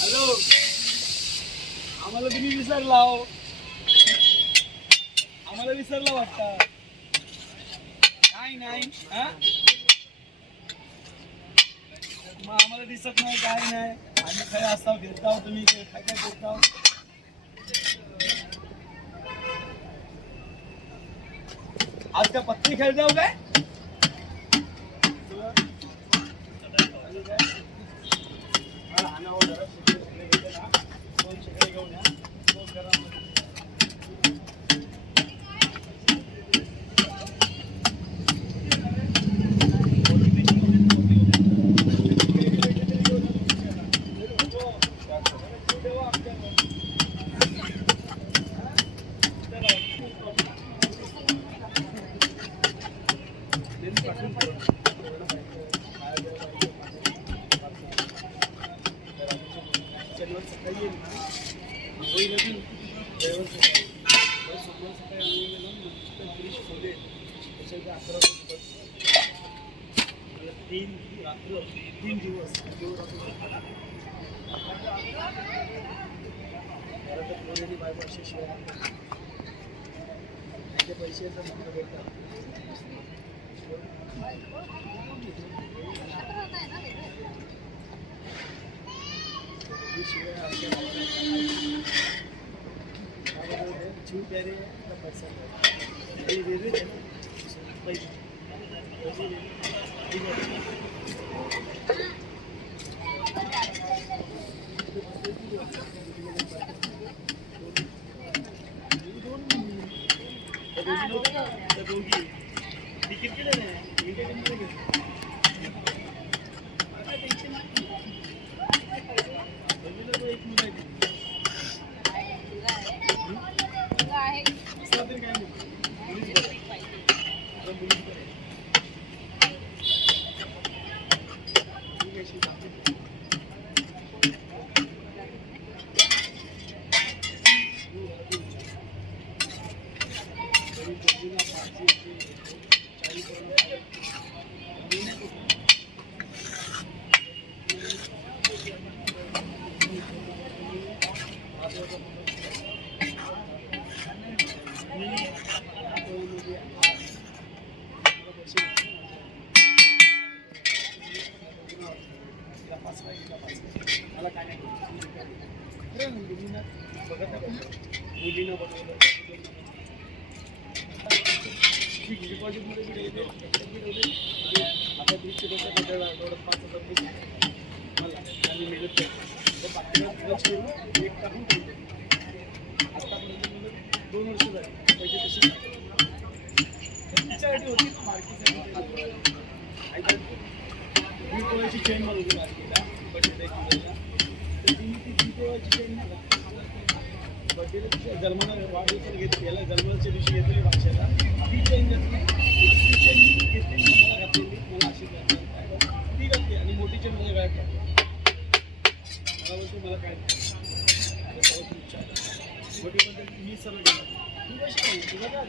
Hello, आम्हाला तुम्ही विसरला हो. आम्हाला विसरला वाटतं. नाही हा, मग आम्हाला दिसत नाही काय नाही. आम्ही काय असता फिरताव, तुम्ही काय काय फिरताव. आज का पत्ती खेळ जाऊ काय? तीन दिवस पैसे भेटतात. जीव प्यारे पैसा दोघी तिकीट केलं नाही. एक मुलं आहे मला काय नाही बघत मुलीनं बनवलं डिपॉझिटमध्ये आता 20,000 मला आणि मेहनत करतो बाकी एक टाकून ठेवतो. आतापर्यंत 2 वर्ष झाली पैसे तसे तिच्यासाठी होती मार्केटसाठी. मी कोणाची चेन मारवली मार्केटला बड्डेला किलोला, तर तिने ती तोळ्याची चेन मला बड्डेला तिच्या जन्माला वाढदिवसाला घेतली. याला जन्माच्या दिवशी घेतली भाषेला ती चेन घेतली. ती चेन मी घेतली, मला घातलेली, मला अशी घातली ती घातली आणि मोठी चेन माझ्या गळ्यात घातली. मला बोलतो मला काय मोठीबद्दल मी सर्व गेला तू कशी नाही तुला काय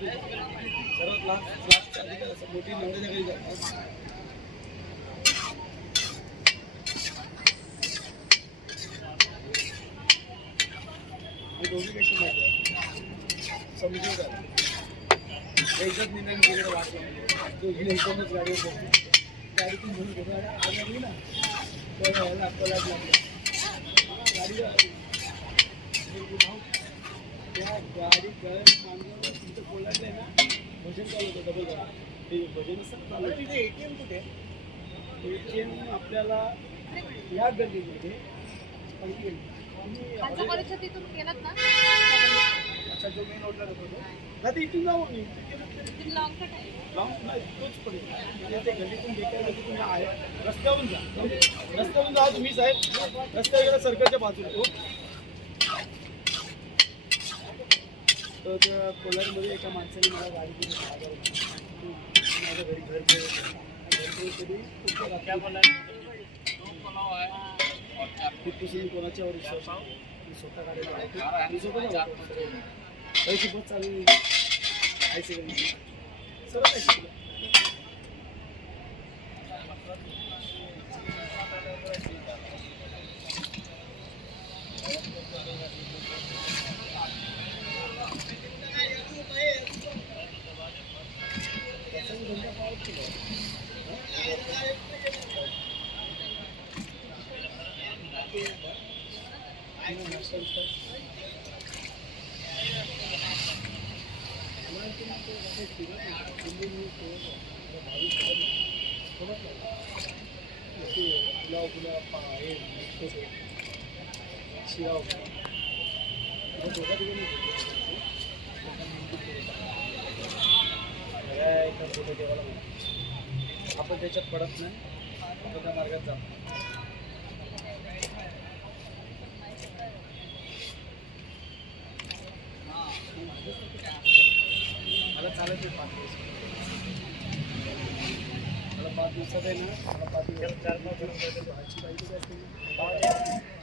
सर्वात लास्टच्या अधिकार असं मोठी नंदेच्या घरी जातात. दोघी कशी माहिती समजून झालं एकच निर्णय तिकडे वाचला. दोघीने एकदमच गाडीवर बसली. गाडीतून म्हणून घेतो आज आली ना तर यायला आपल्याला लागलं गाडी त्या गाडी गळ्यात मांडल्यावर तुमचं कोल्हाटलं आहे ना भजन चालू होतं डबल गाडी ते भजन असतं चालू. तिथे ATM कुठे ATM आपल्याला या गल्लीमध्ये तिथून गेलात ना. अच्छा जो मेन रोडला होतो ना ते इथून जाऊ आम्ही लॉंग कट आहे. लॉंग नाही तोच पडेल ते गल्लीतून बेकार तुम्ही आहे रस्त्यावरून जा. रस्त्यावरून जा तुम्ही साहेब रस्त्यावर गेला सर्कलच्या बाजूला हो. तर त्या कोल्हापूरमध्ये एका माणसाने मला गाडी दिली 10,000 रुपये. माझ्या घरी घर कधी तिथपासून कोणाच्यावर विश्वास स्वतः गाडीला पैसे बस चालू आहे सगळं सर्व काय शिकलं. संस्कार आपण त्याच्यात पडत नाही, आपण त्या मार्गात जातो. मला चालायचं 5 दिवस. मला 5 दिवसात आहे ना, मला 5 दिवस 4-5 भाजी पाहिजे.